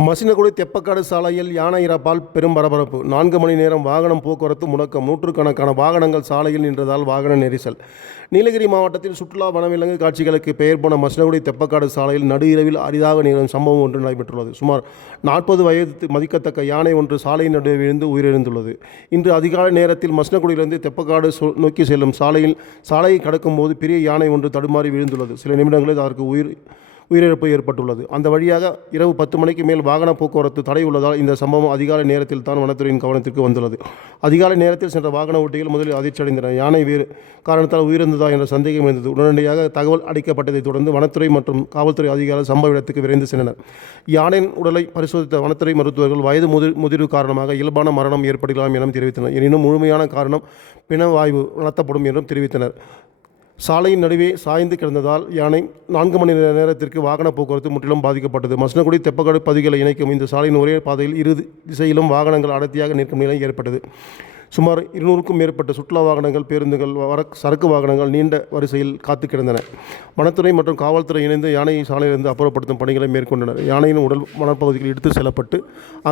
மசினகுடி தெப்பக்காடு சாலையில் யானை இறப்பால் பெரும் பரபரப்பு. நான்கு மணி நேரம் வாகனம் போக்குவரத்து முடக்கம். நூற்றுக்கணக்கான வாகனங்கள் சாலையில் நின்றதால் வாகன நெரிசல். நீலகிரி மாவட்டத்தில் சுற்றுலா வனவிலங்கு காட்சிகளுக்கு பெயர் போன மசினகுடி தெப்பக்காடு சாலையில் நடு இரவில் அரிதாக நிகழும் சம்பவம் ஒன்று நடைபெற்றுள்ளது. சுமார் நாற்பது வயது மதிக்கத்தக்க யானை ஒன்று சாலையின் நடுவே விழுந்து உயிரிழந்துள்ளது. இன்று அதிகாலை நேரத்தில் மசினகுடியிலிருந்து தெப்பக்காடு நோக்கி செல்லும் சாலையில் சாலையை கடக்கும்போது பெரிய யானை ஒன்று தடுமாறி விழுந்துள்ளது. சில நிமிடங்களில் அதற்கு உயிர் உயிரிழப்பு ஏற்பட்டுள்ளது. அந்த வழியாக இரவு பத்து மணிக்கு மேல் வாகன போக்குவரத்து தடை உள்ளதால் இந்த சம்பவம் அதிகாலை நேரத்தில் தான் வனத்துறையின் கவனத்திற்கு வந்துள்ளது. அதிகாலை நேரத்தில் சென்ற வாகன ஓட்டிகள் முதலில் அதிர்ச்சியடைந்தனர் யானை வேறு காரணத்தால் உயிரிழந்ததா என்ற சந்தேகம் இருந்தது உடனடியாக தகவல் அளிக்கப்பட்டதைத் தொடர்ந்து வனத்துறை மற்றும் காவல்துறை அதிகாரிகள் சம்பவ இடத்துக்கு விரைந்து சென்றனர். யானையின் உடலை பரிசோதித்த வனத்துறை மருத்துவர்கள் வயது முதிர் முதிர்வு காரணமாக இயல்பான மரணம் ஏற்படலாம் என தெரிவித்தனர். எனினும் முழுமையான காரணம் பிணவாய்வு நடத்தப்படும் என்றும் தெரிவித்தனர். சாலையின் நடுவே சாய்ந்து கிடந்ததால் யானை நான்கு மணி நேர நேரத்திற்கு வாகன போக்குவரத்து முற்றிலும் பாதிக்கப்பட்டது. மசனகுடி தெப்பக்காடு பகுதிகளை இணைக்கும் இந்த சாலையின் ஒரே பாதையில் இரு திசையிலும் வாகனங்கள் அடர்த்தியாக நிற்கும் நிலை ஏற்பட்டது. சுமார் இருநூறுக்கும் மேற்பட்ட சுற்றுலா வாகனங்கள் பேருந்துகள் வர சரக்கு வாகனங்கள் நீண்ட வரிசையில் காத்து கிடந்தன. வனத்துறை மற்றும் காவல்துறை இணைந்து யானையை சாலையிலிருந்து அப்புறப்படுத்தும் பணிகளை மேற்கொண்டனர். யானையின் உடல் வனப்பகுதியில் எடுத்து செல்லப்பட்டு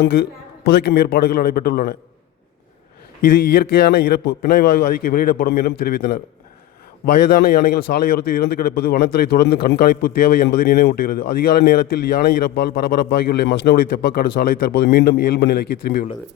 அங்கு புதைக்கும் ஏற்பாடுகள் நடைபெற்றுள்ளன. இது இயற்கையான இறப்பு. பிணைவாயு அறிக்கை வெளியிடப்படும் என்றும் தெரிவித்தனர். வயதான யானைகள் சாலையோரத்தில் இறந்து கிடப்பது வனத்துறை தொடர்ந்து கண்காணிப்பு தேவை என்பதை நினைவூட்டுகிறது. அதிகாலை நேரத்தில் யானை இறப்பால் பரபரப்பாகியுள்ள மஸ்னகுடி தெப்பக்காடு சாலை தற்போது மீண்டும் இயல்பு நிலைக்கு திரும்பியுள்ளது.